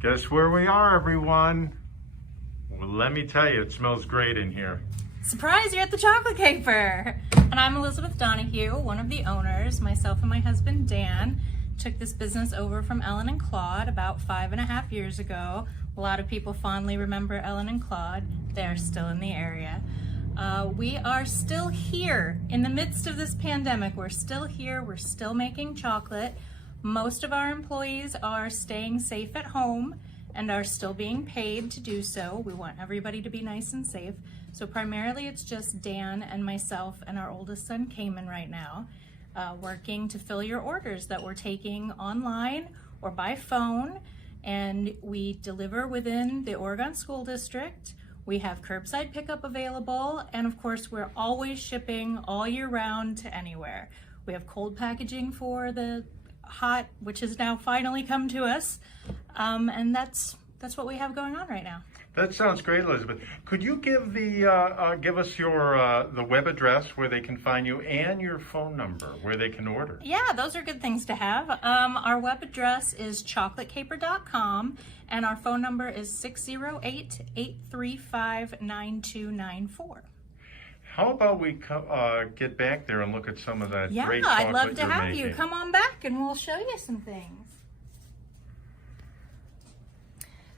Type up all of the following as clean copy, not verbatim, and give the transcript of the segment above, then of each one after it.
Guess where we are, everyone? Well, let me tell you, it smells great in here. Surprise, you're at the Chocolate Caper! And I'm Elizabeth Donahue, one of the owners. Myself and my husband Dan took this business over from Ellen and Claude about 5.5 years ago. A lot of people fondly remember Ellen and Claude. They are still in the area. We are still here in the midst of this pandemic. We're still here, we're still making chocolate. Most of our employees are staying safe at home and are still being paid to do so. We want everybody to be nice and safe. So primarily it's just Dan and myself and our oldest son Cayman right now, working to fill your orders that we're taking online or by phone. And we deliver within the Oregon School District. We have curbside pickup available, and of course we're always shipping all year round to anywhere. We have cold packaging for the hot, which has now finally come to us, and that's what we have going on right now. That sounds great, Elizabeth. Could you give us your the web address where they can find you and your phone number where they can order? Yeah, those are good things to have. Our web address is chocolatecaper.com, and our phone number is 608-835-9294. How about we get back there and look at some of that great chocolate Yeah, I'd love to you're have making. you. Come on back and we'll show you some things.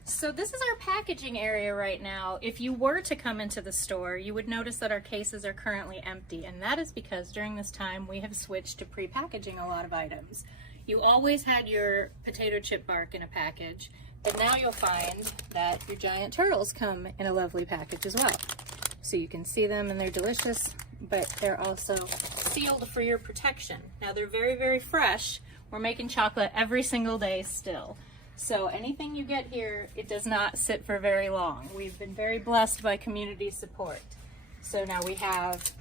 So this is our packaging area right now. If you were to come into the store, you would notice that our cases are currently empty, and that is because during this time we have switched to pre-packaging a lot of items. You always had your potato chip bark in a package, but now you'll find that your giant turtles come in a lovely package as well. So you can see them and they're delicious, but they're also sealed for your protection. Now they're very, very fresh. We're making chocolate every single day still. So anything you get here, it does not sit for very long. We've been very blessed by community support. So now we have,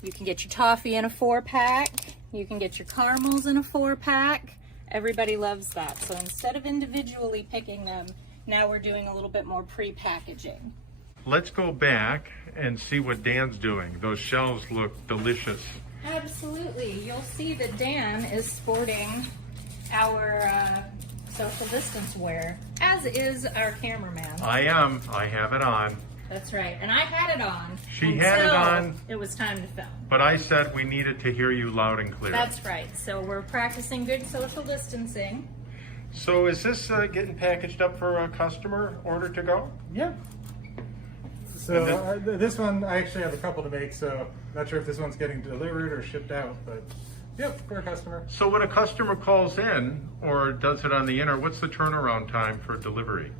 you can get your toffee in a 4-pack, you can get your caramels in a 4-pack. Everybody loves that. So instead of individually picking them, now we're doing a little bit more pre-packaging. Let's go back and see what Dan's doing. Those shells look delicious. Absolutely. You'll see that Dan is sporting our social distance wear, as is our cameraman. I am. I have it on. That's right. And I had it on. She had it on. It was time to film. But I said we needed to hear you loud and clear. That's right. So we're practicing good social distancing. So is this getting packaged up for a customer order to go? Yeah. So this one, I actually have a couple to make, so not sure if this one's getting delivered or shipped out, but yep, for a customer. So when a customer calls in or does it on the internet, what's the turnaround time for delivery?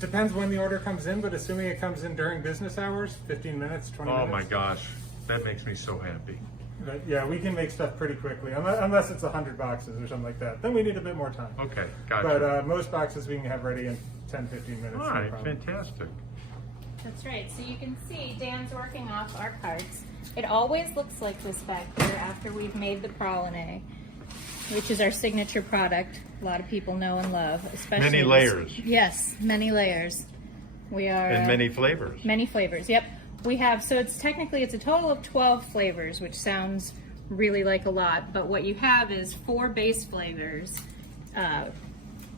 Depends when the order comes in, but assuming it comes in during business hours, 15 minutes, 20 minutes. Oh my gosh, that makes me so happy. But yeah, we can make stuff pretty quickly, unless it's 100 boxes or something like that. Then we need a bit more time. Okay, gotcha. But most boxes we can have ready in 10, 15 minutes. All right, fantastic. That's right. So you can see Dan's working off our carts. It always looks like this back here after we've made the praline, which is our signature product. A lot of people know and love, especially Many layers. Yes, many layers. We are And many flavors. Many flavors. Yep. We have, so it's a total of 12 flavors, which sounds really like a lot, but what you have is 4 base flavors: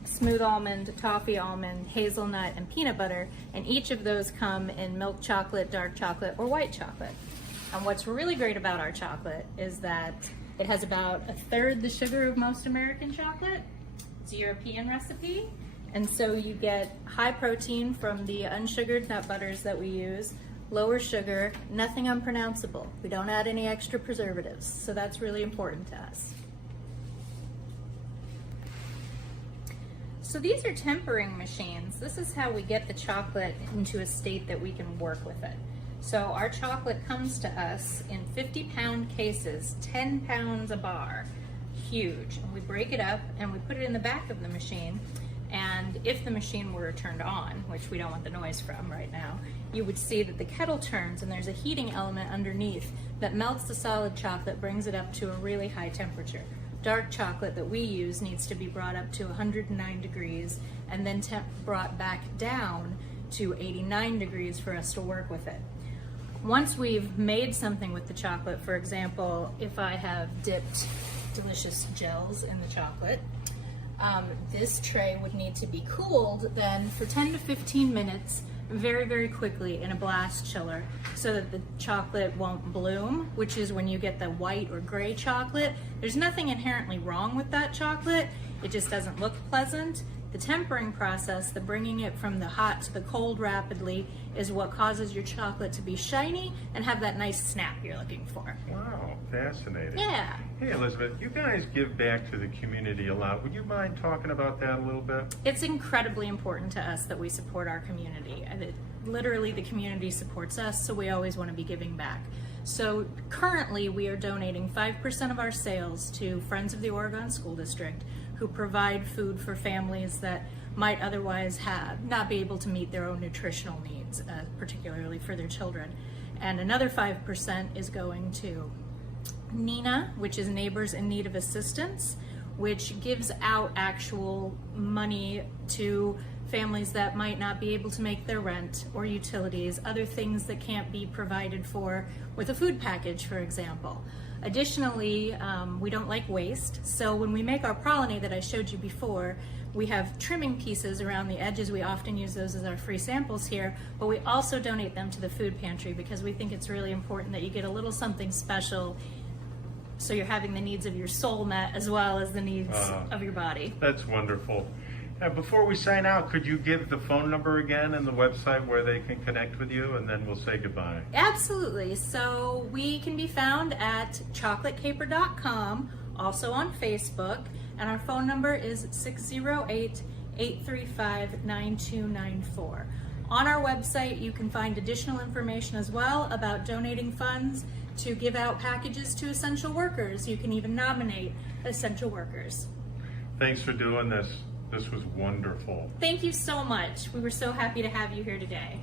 smooth almond, toffee almond, hazelnut, and peanut butter, and each of those come in milk chocolate, dark chocolate, or white chocolate. And what's really great about our chocolate is that it has about 1/3 the sugar of most American chocolate. It's a European recipe, and so you get high protein from the unsugared nut butters that we use, lower sugar, nothing unpronounceable. We don't add any extra preservatives, so that's really important to us. So these are tempering machines. This is how we get the chocolate into a state that we can work with it. So our chocolate comes to us in 50-pound cases, 10 pounds a bar, huge. And we break it up and we put it in the back of the machine. And if the machine were turned on, which we don't want the noise from right now, you would see that the kettle turns and there's a heating element underneath that melts the solid chocolate, brings it up to a really high temperature. Dark chocolate that we use needs to be brought up to 109 degrees and then brought back down to 89 degrees for us to work with it. Once we've made something with the chocolate, for example, if I have dipped delicious gels in the chocolate, This tray would need to be cooled then for 10 to 15 minutes very, very quickly in a blast chiller so that the chocolate won't bloom, which is when you get the white or gray chocolate. There's nothing inherently wrong with that chocolate. It just doesn't look pleasant. The tempering process, the bringing it from the hot to the cold rapidly, is what causes your chocolate to be shiny and have that nice snap you're looking for. Wow, fascinating. Yeah. Hey, Elizabeth, you guys give back to the community a lot. Would you mind talking about that a little bit? It's incredibly important to us that we support our community. Literally, the community supports us, so we always want to be giving back. So currently, we are donating 5% of our sales to Friends of the Oregon School District, who provide food for families that might otherwise not be able to meet their own nutritional needs, particularly for their children. And another 5% is going to NINA, which is Neighbors in Need of Assistance, which gives out actual money to families that might not be able to make their rent or utilities, other things that can't be provided for with a food package, for example. Additionally, we don't like waste, so when we make our praline that I showed you before, we have trimming pieces around the edges. We often use those as our free samples here, but we also donate them to the food pantry because we think it's really important that you get a little something special so you're having the needs of your soul met as well as the needs of your body. That's wonderful. Before we sign out, could you give the phone number again and the website where they can connect with you, and then we'll say goodbye. Absolutely. So we can be found at chocolatecaper.com, also on Facebook, and our phone number is 608-835-9294. On our website, you can find additional information as well about donating funds to give out packages to essential workers. You can even nominate essential workers. Thanks for doing this. This was wonderful. Thank you so much. We were so happy to have you here today.